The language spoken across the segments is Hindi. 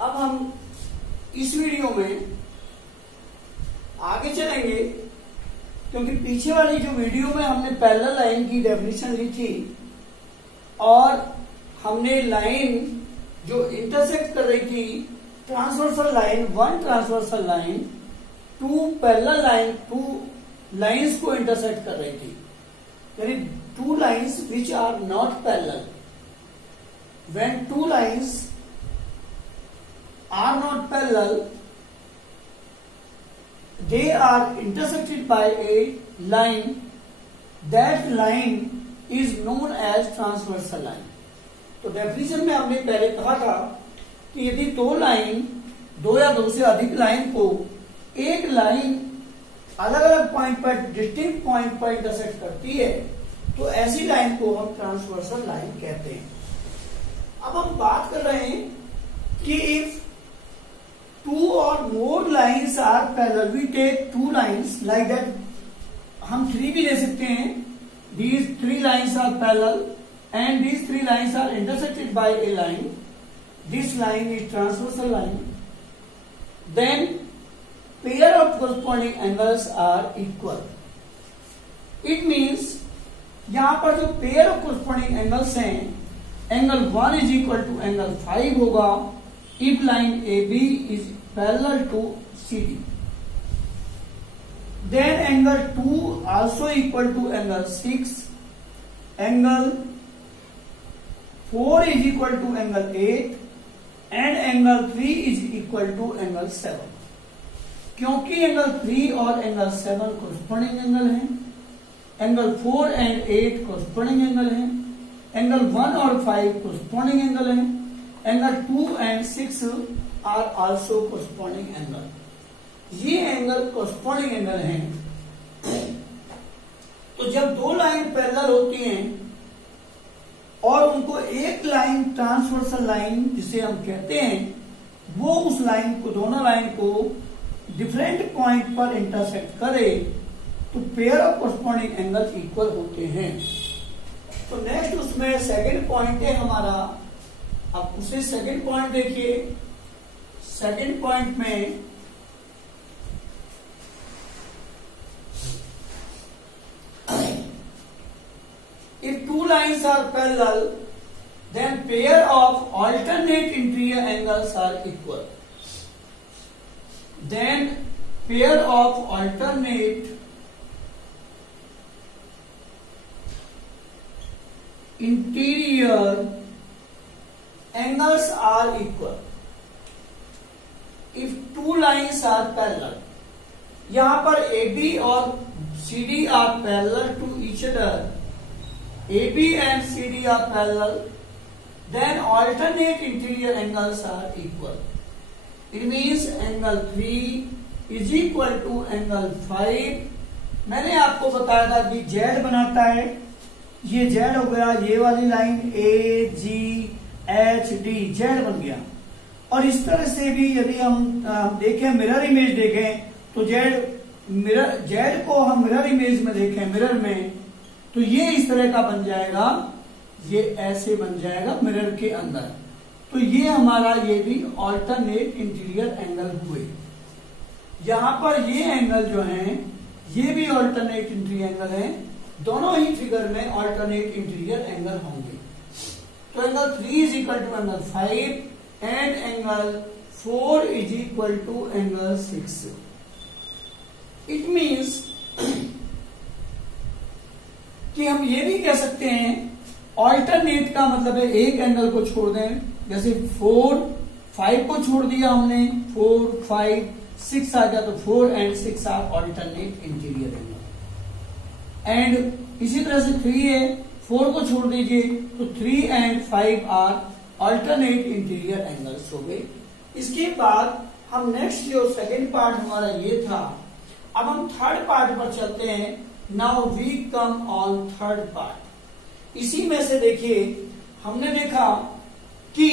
अब हम इस वीडियो में आगे चलेंगे, क्योंकि पीछे वाली जो वीडियो में हमने पैरेलल लाइन की डेफिनेशन ली थी और हमने लाइन जो इंटरसेक्ट कर रही थी, transversal line, one transversal line, two parallel line, two lines को इंटरसेक्ट कर रही थी, यानी two lines which are not parallel. When two lines are not parallel, they are intersected by a line. That line is known as transversal line. तो डेफिनेशन में हमने पहले कहा था कि यदि दो लाइन, दो या दो से अधिक लाइन को एक लाइन अलग अलग पॉइंट पर, डिस्टिंक्ट पॉइंट पर इंटरसेक्ट करती है, तो ऐसी लाइन को हम ट्रांसवर्सल लाइन कहते हैं. अब हम बात कर रहे हैं कि if two or more lines are parallel, we take two lines like that. हम three भी ले सकते हैं. These three lines are parallel and these three lines are intersected by a line. This line is transversal line. Then pair of corresponding angles are equal. It means यहां पर जो pair of corresponding angles हैं, angle 1 is equal to angle 5 होगा if line AB is parallel to CD. Then angle 2 also equal to angle 6. Angle 4 is equal to angle 8 and angle 3 is equal to angle 7. क्योंकि angle 3 और angle 7 corresponding angle हैं, angle 4 and 8 corresponding angle हैं, angle 1 और 5 corresponding angle हैं, angle 2 and 6 are also corresponding angle. ये एंगल कोरस्पॉन्डिंग एंगल हैं. तो जब दो लाइन पैरेलल होती हैं और उनको एक लाइन ट्रांसवर्सल लाइन जिसे हम कहते हैं, वो उस लाइन को, दोनों लाइन को डिफरेंट पॉइंट पर इंटरसेक्ट करे, तो pair of corresponding angle equal होते हैं. तो नेक्स्ट उसमें सेकंड पॉइंट है हमारा. अब उसे सेकंड पॉइंट देखिए. सेकंड पॉइंट में if two lines are parallel, then pair of alternate interior angles are equal. Then pair of alternate interior angles are equal if two lines are parallel. यहां पर AB और CD are parallel to each other. AB and CD are parallel. Then alternate interior angles are equal. It means angle 3 is equal to angle 5. मैंने आपको बताया था कि Z बनाता है. ये Z हो गया, ये वाली लाइन AGHD Z बन गया. और इस तरह से भी यदि हम देखें, मिरर इमेज देखें, तो Z को हम मिरर इमेज में देखें, मिरर में, तो ये इस तरह का बन जाएगा, ये ऐसे बन जाएगा मिरर के अंदर. तो ये हमारा, ये भी ऑल्टरनेट इंटीरियर एंगल हुए. यहां पर ये एंगल जो हैं, ये भी ऑल्टरनेट इंटीरियर एंगल हैं. दोनों ही फिगर में ऑल्टरनेट इंटीरियर एंगल होंगे. तो angle 3 is equal to angle 5 and angle 4 is equal to angle 6. It means कि हम ये भी कह सकते हैं, ऑल्टरनेट का मतलब है एक एंगल को छोड़ दें. जैसे 4, 5 को छोड़ दिया हमने, 4, 5, 6 आ गया, तो 4 and 6 are alternate interior angle. And इसी तरह से 3 है, 4 को छोड़ दीजिए, तो 3 and 5 are alternate interior angles हो गए. इसके बाद हम नेक्स्ट, जो सेकेंड पार्ट हमारा ये था, अब हम थर्ड पार्ट पर चलते हैं. Now we come on third part. इसी में से देखिए, हमने देखा कि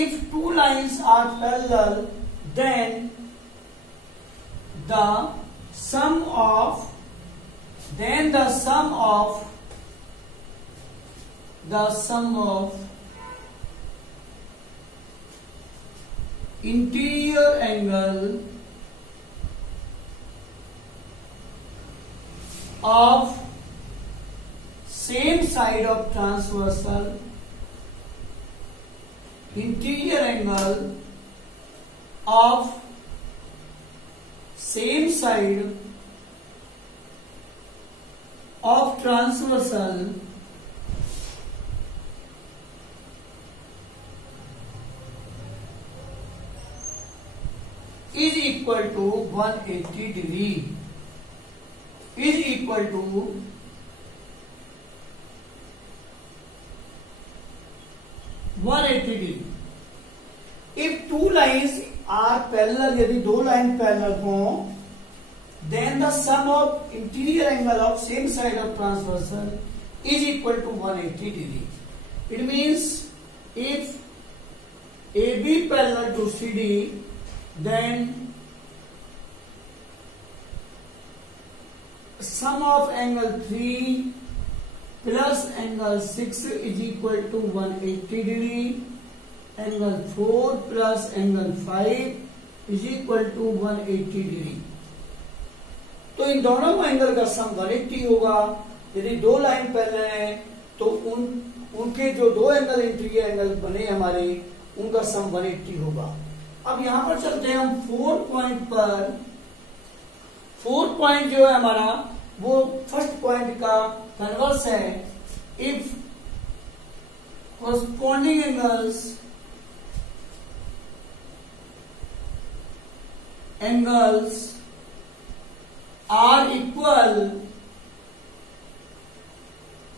if two lines are parallel, then the sum of interior angle of same side of transversal, interior angle of same side of transversal is equal to 180 degree, is equal to 180 degree. If two lines are parallel, यदि दो लाइन पैरेलल हो, then the sum of interior angle of same side of transversal is equal to 180 degree. It means if AB parallel to CD, then sum of angle 3 plus angle 6 is equal to 180 degree. Angle 4 plus angle 5 is equal to 180 degree. तो इन दोनों एंगल का सम 180 होगा. यदि दो लाइन पैरेलल है तो उनके जो दो एंगल इंटीरियर एंगल बने हमारे, उनका सम 180 होगा. अब यहां पर चलते हैं हम 4 पॉइंट पर. 4 पॉइंट जो है हमारा वो फर्स्ट पॉइंट का कन्वर्स है. If corresponding angles are equal,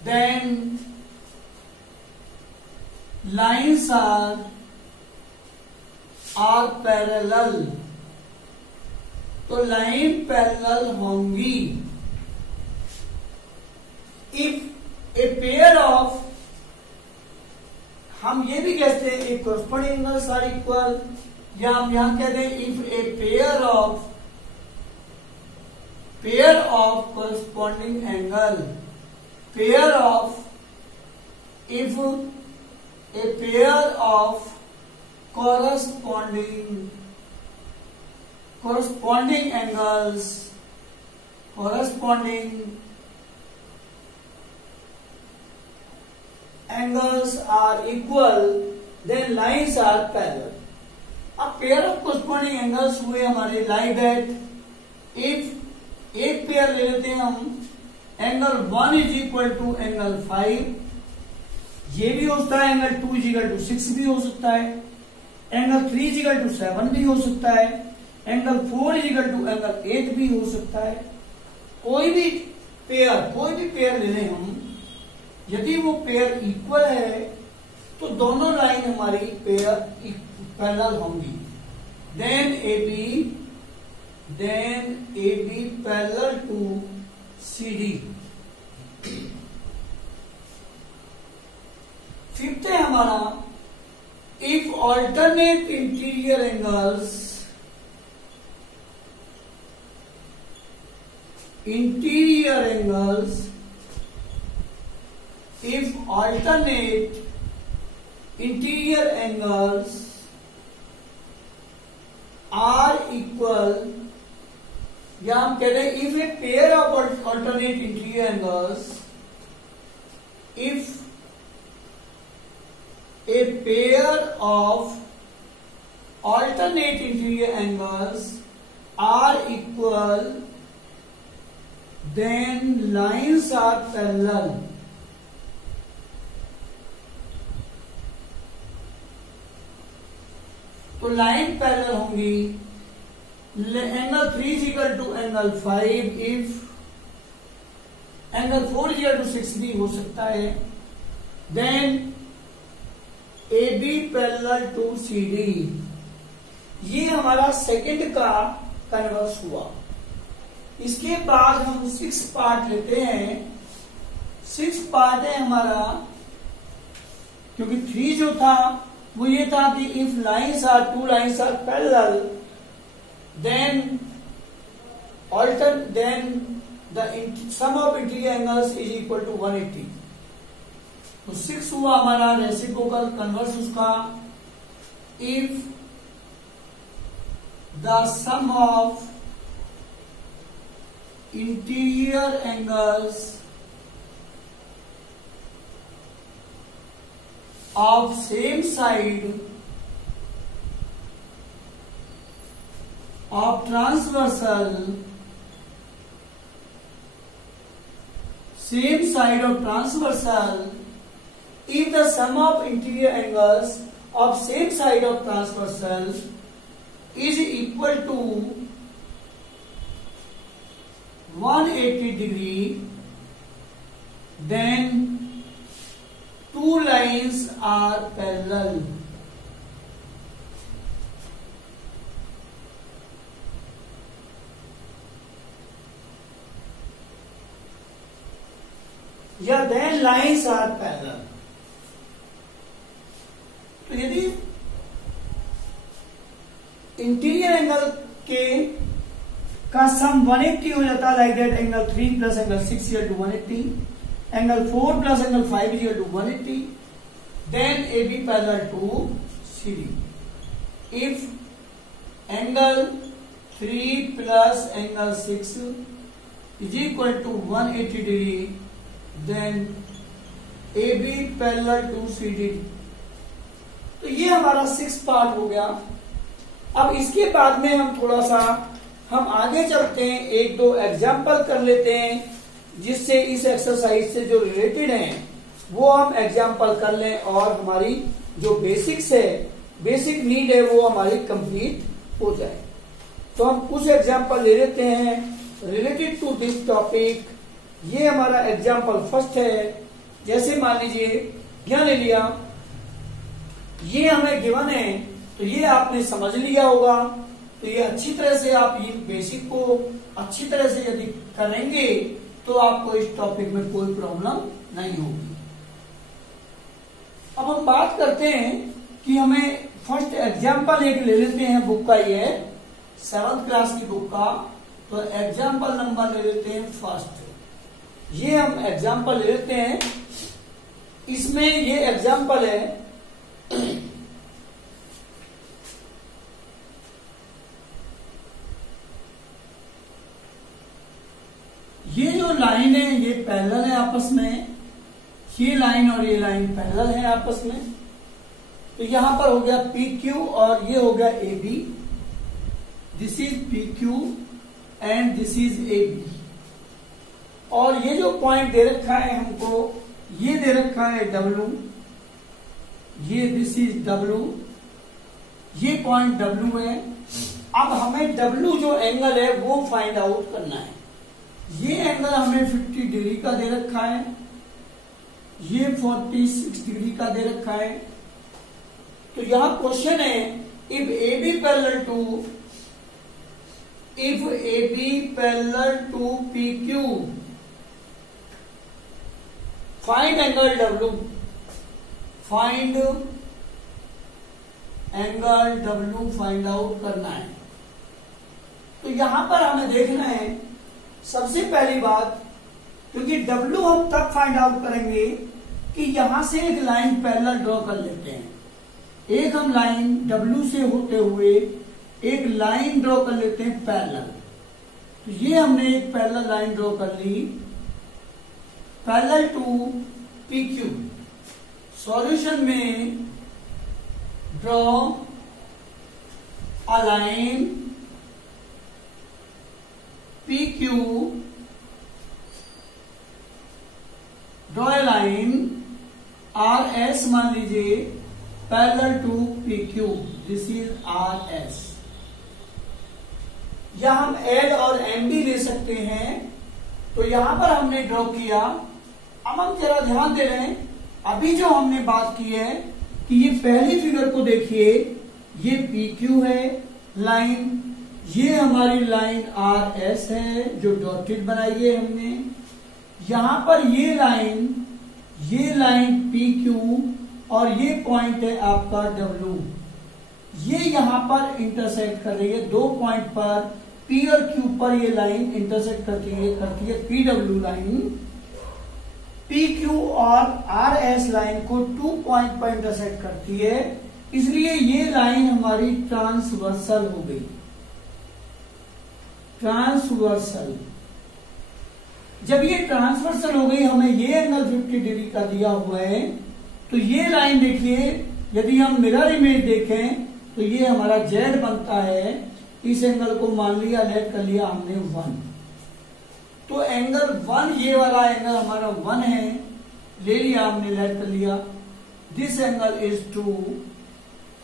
then lines are parallel. तो लाइन पैरेलल होंगी. इफ ए पेयर ऑफ, हम ये भी कहते हैं if corresponding angles are equal, या हम यहां कहते हैं if a pair of corresponding angle, pair of, if a pair of corresponding angles are equal, then lines are parallel. अब पेयर ऑफ corresponding angles हुए हमारे लाइक दैट. इफ एक पेयर ले लेते हैं हम, angle 1 is equal to angle 5, ये भी हो सकता है. एंगल 2 इज इक्वल टू 6 भी हो सकता है. एंगल 3 इज इक्वल टू 7 भी हो सकता है. Angle 4 is equal to angle 8 भी हो सकता है. कोई भी पेयर ले लें हम, यदि वो पेयर इक्वल है तो दोनों लाइन हमारी पेयर पैरेलल होंगी. Then AB parallel to CD. Fifth है हमारा if alternate interior angles if alternate interior angles are equal, या हम कह रहे हैं if a pair of alternate interior angles, if a pair of alternate interior angles are equal, then lines are parallel. तो लाइन पैरेलल होंगी. Angle 3 is equal to angle 5, if angle 4 is equal to 6 भी हो सकता है. Then AB parallel to CD. ये हमारा सेकंड का कन्वर्स हुआ. इसके बाद हम 6 पार्ट लेते हैं. 6 पार्ट है हमारा, क्योंकि 3 जो था वो ये था कि if two lines are parallel, then the sum of interior angles is equal to 180. तो 6 हुआ हमारा रेसिप्रोकल कन्वर्स उसका. If the sum of interior angles of same side of transversal, same side of transversal, if the sum of interior angles of same side of transversal is equal to 180 degree, then two lines are parallel. या then lines are parallel. तो यदि इंटीरियर एंगल के का सम 180 हो जाता है, like that angle 3 plus angle 6 equal to 180, angle 4 plus angle 5 equal to 180, then A B parallel to C D. If angle 3 plus angle 6 is equal to 180 degree, then A B parallel to C D. तो ये हमारा 6 पार्ट हो गया. अब इसके बाद में हम थोड़ा सा हम आगे चलते हैं, एक दो एग्जाम्पल कर लेते हैं जिससे इस एक्सरसाइज से जो रिलेटेड हैं वो हम एग्जाम्पल कर लें और हमारी जो बेसिक्स है, बेसिक नीड है, वो हमारी कंप्लीट हो जाए. तो हम कुछ एग्जाम्पल ले लेते हैं रिलेटेड टू दिस टॉपिक. ये हमारा एग्जाम्पल फर्स्ट है. जैसे मान लीजिए यहाँ ले लिया, ये हमें गिवन है, तो ये आपने समझ लिया होगा. तो ये अच्छी तरह से आप ये बेसिक को अच्छी तरह से यदि करेंगे तो आपको इस टॉपिक में कोई प्रॉब्लम नहीं होगी. अब हम बात करते हैं कि हमें फर्स्ट एग्जाम्पल एक ले लेते हैं. बुक का ये 7th क्लास की बुक का. तो एग्जाम्पल नंबर ले लेते हैं फर्स्ट. ये हम एग्जाम्पल ले लेते हैं. इसमें ये एग्जाम्पल है ये जो लाइन है ये पैरेलल है आपस में. ये लाइन और ये लाइन पैरेलल है आपस में. तो यहां पर हो गया पी क्यू और ये हो गया A B. This is P Q and this is A B. और ये जो पॉइंट दे रखा है हमको, ये दे रखा है डब्ल्यू. ये दिस इज डब्ल्यू, ये पॉइंट डब्ल्यू है. अब हमें डब्ल्यू जो एंगल है वो फाइंड आउट करना है. ये एंगल हमें 50 डिग्री का दे रखा है, ये 46 डिग्री का दे रखा है. तो यहां क्वेश्चन है if A B parallel to P Q find angle W. Find angle W find out करना है. तो यहां पर हमें देखना है सबसे पहली बात, क्योंकि डब्ल्यू हम तब फाइंड आउट करेंगे कि यहां से एक लाइन पैरेलल ड्रॉ कर लेते हैं. एक हम लाइन डब्ल्यू से होते हुए एक लाइन ड्रॉ कर लेते हैं पैरेलल. तो ये हमने एक पैरेलल लाइन ड्रॉ कर ली parallel to P Q. Solution में draw a line PQ, draw a line RS मान लीजिए parallel to PQ. This is RS. या हम L और MD ले सकते हैं. तो यहां पर हमने ड्रॉ किया. अब हम जरा ध्यान दे रहे हैं, अभी जो हमने बात की है कि ये पहली फिगर को देखिए, ये PQ है लाइन, ये हमारी लाइन RS है जो डॉटेड बनाई है हमने. यहां पर ये लाइन PQ और ये पॉइंट है आपका W. ये यहां पर इंटरसेक्ट कर रही है. दो पॉइंट पर P और Q पर ये लाइन इंटरसेक्ट करती है PW लाइन. PQ और RS लाइन को 2 पॉइंट पर इंटरसेक्ट करती है, इसलिए ये लाइन हमारी ट्रांसवर्सल हो गई. ट्रांसवर्सल। जब ये ट्रांसवर्सल हो गई, हमें ये एंगल 50 डिग्री का दिया हुआ है, तो ये लाइन देखिए, यदि हम मिरर इमेज देखें तो ये हमारा जेड बनता है। इस एंगल को मान लिया, लेट कर लिया हमने 1, तो एंगल 1, ये वाला एंगल हमारा 1 है, ले लिया हमने, लेट कर लिया। दिस एंगल इज 2,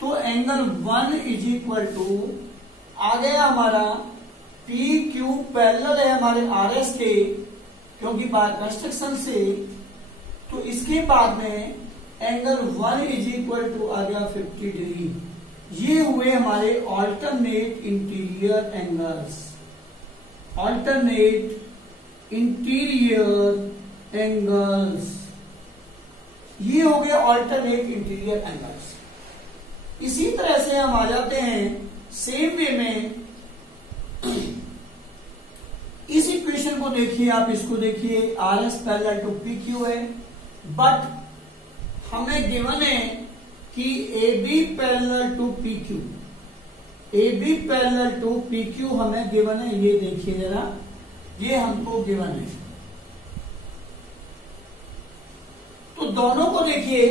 तो एंगल 1 इज इक्वल टू आ गया हमारा पी क्यू, पैरेलल है हमारे आर एस के, क्योंकि बाय कंस्ट्रक्शन से, तो इसके बाद में एंगल 1 इज इक्वल टू आ गया 50 डिग्री। ये हुए हमारे alternate interior angles, alternate interior angles, ये हो गए ऑल्टरनेट इंटीरियर एंगल्स। इसी तरह से हम आ जाते हैं सेम वे में, इस इक्वेशन को देखिए, आप इसको देखिए, R S parallel to P Q है, बट हमें गिवन है कि A B parallel to P Q, A B parallel to P Q हमें गिवन है। ये देखिए जरा, ये हमको गिवन है, तो दोनों को देखिए,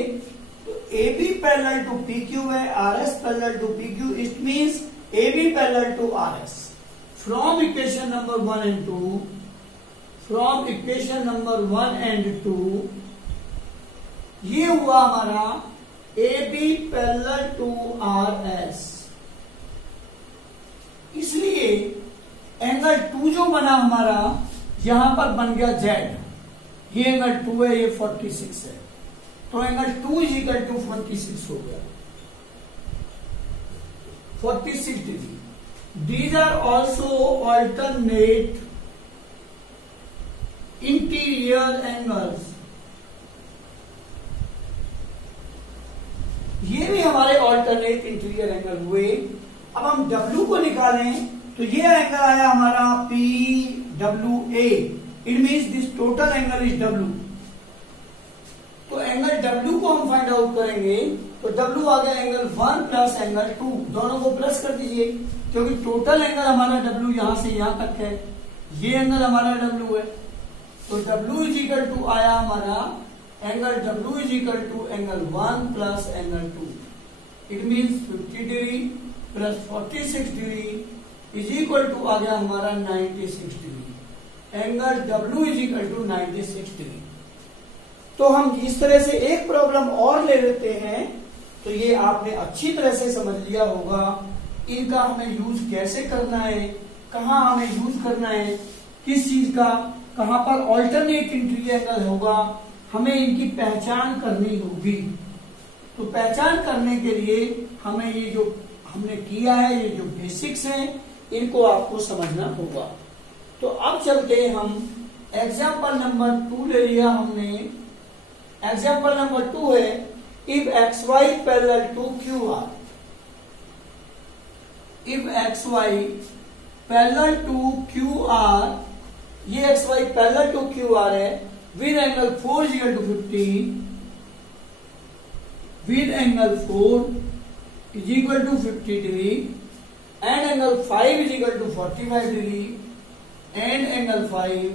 तो A B parallel to P Q है, R S parallel to P Q, it means A B parallel to R S. From equation number 1 and 2, from equation number 1 and 2, ये हुआ हमारा A B parallel to R S. इसलिए एंगल 2 जो बना हमारा, यहां पर बन गया जेड, ये एंगल 2 है, ये 46 है, तो एंगल 2 इज इक्वल टू 46 हो गया, 46 degree. These are also alternate interior angles. ये भी हमारे alternate interior angle हुए। अब हम W को निकालें, तो ये एंगल आया हमारा PWA, it means this total angle is W। तो एंगल W को हम फाइंड आउट करेंगे, तो W आ गया एंगल 1 प्लस एंगल 2, दोनों को प्लस कर दीजिए, क्योंकि टोटल एंगल हमारा W यहां से यहां तक है, ये एंगल हमारा W है, तो W इज इक्वल टू आया हमारा angle W is equal to angle 1 plus angle 2, it means 50 degree plus 46 degree is equal to आ गया हमारा 96 degree. Angle W is equal to 96 degree. तो हम इस तरह से एक प्रॉब्लम और ले लेते हैं, तो ये आपने अच्छी तरह से समझ लिया होगा, इनका हमें यूज कैसे करना है, कहाँ हमें यूज करना है, किस चीज का, कहाँ पर ऑल्टरनेट इंटीरियर एंगल होगा, हमें इनकी पहचान करनी होगी। तो पहचान करने के लिए हमें ये जो हमने किया है, ये जो बेसिक्स हैं, इनको आपको समझना होगा। तो अब चलते हम एग्जाम्पल नंबर 2 ले लिया हमने। एग्जाम्पल नंबर 2 है, if X Y parallel to Q R, if xy parallel to QR, ये xy parallel to QR है, with angle 4 is equal to 50, with angle 4 is equal to 50 degree, and angle 5 is equal to 45 degree, and angle 5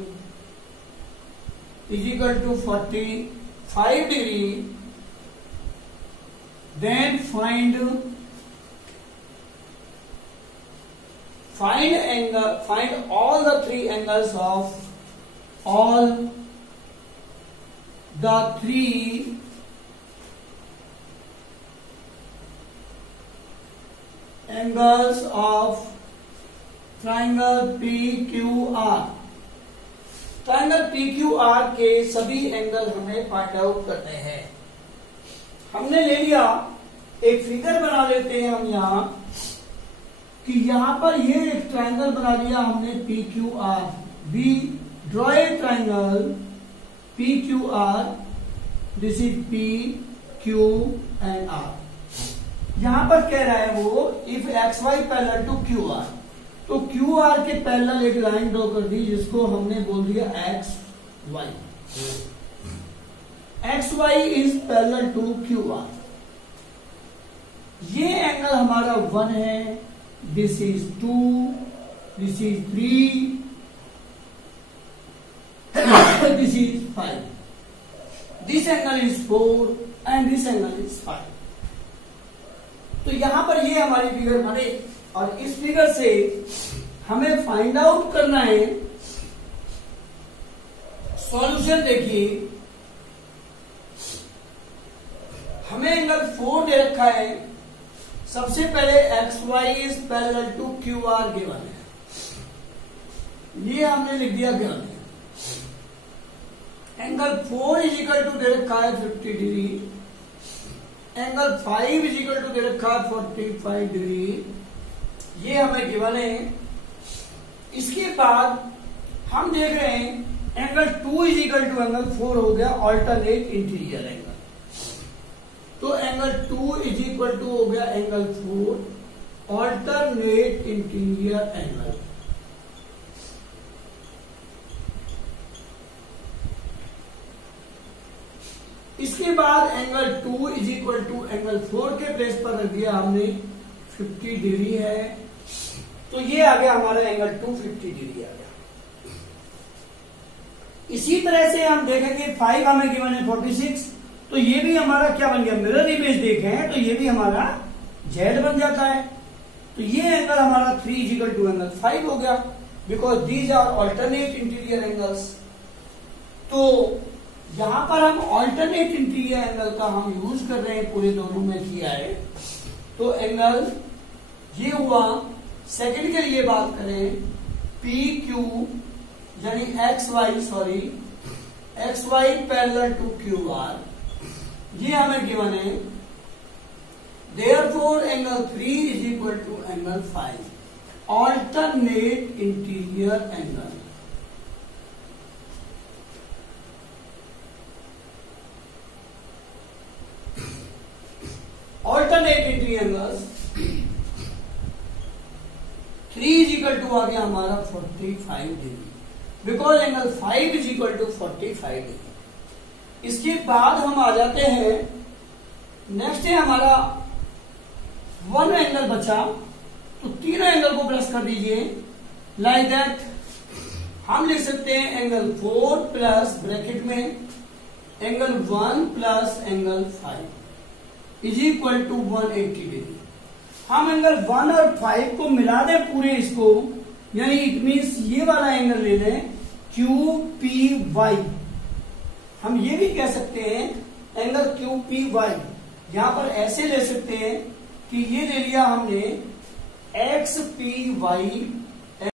is equal to 45 degree, then find all the three angles of all the three angles of triangle PQR। Triangle PQR के सभी एंगल हमें फाइंड आउट करने हैं। हमने ले लिया, एक फिगर बना लेते हैं हम यहां, कि यहां पर ये एक ट्राइंगल बना लिया हमने PQR। We draw a triangle PQR, this is P, Q and R। यहां पर कह रहा है वो, if XY parallel to QR, तो QR के पैरेलल एक लाइन ड्रॉ कर दी, जिसको हमने बोल दिया XY। XY is parallel to QR। ये एंगल हमारा 1 है, this is 2, this is 3, this is 5, this angle is 4 and this angle is 5। तो यहां पर ये हमारी फिगर बने और इस फिगर से हमें फाइंड आउट करना है सॉल्यूशन। देखिए हमें एंगल 4 दे रखा है। सबसे पहले XY is parallel to QR given है, ये हमने लिख दिया गिवन है। एंगल 4 इज इक्वल टू दे रखा है 50 degree, angle 5 is equal to दे रखा है 45 डिग्री, ये हमें गिवन है। इसके बाद हम देख रहे हैं angle 2 is equal to angle 4 हो गया ऑल्टरनेट इंटीरियर एंगल। तो एंगल 2 इज इक्वल टू हो गया एंगल 4 ऑल्टरनेट इंटीरियर एंगल। इसके बाद angle 2 is equal to angle 4 के प्लेस पर रख दिया हमने 50 डिग्री है, तो ये आ गया हमारा एंगल 250 डिग्री आ गया। इसी तरह से हम देखेंगे 5 हमें गिवन है 46, तो ये भी हमारा क्या बन गया, मिरर इमेज देखें तो ये भी हमारा जेड बन जाता है। तो ये एंगल हमारा 3 इज इक्वल टू एंगल 5 हो गया, because these are alternate interior angles. तो यहां पर हम ऑल्टरनेट इंटीरियर एंगल का हम यूज कर रहे हैं, पूरे दोनों में किया है। तो एंगल ये हुआ। सेकंड के लिए बात करें PQ यानी XY पैरेलल टू QR, ये हमें गिवन है। Therefore angle 3 is equal to angle 5 alternate interior angle. Alternate interior angles 3 is equal to आ गया हमारा 45 degree, because angle 5 is equal to 45 degree. इसके बाद हम आ जाते हैं, नेक्स्ट है हमारा 1 एंगल बचा, तो तीनों एंगल को प्लस कर दीजिए लाइक दैट। हम लिख सकते हैं एंगल 4 प्लस ब्रैकेट में angle 1 plus angle 5 is equal to 180 degree. हम एंगल 1 और 5 को मिला दें पूरे इसको, यानी इट मीन्स ये वाला एंगल ले लें QPY। हम ये भी कह सकते हैं एंगल QPY, यहां पर ऐसे ले सकते हैं कि ये ले लिया हमने XPY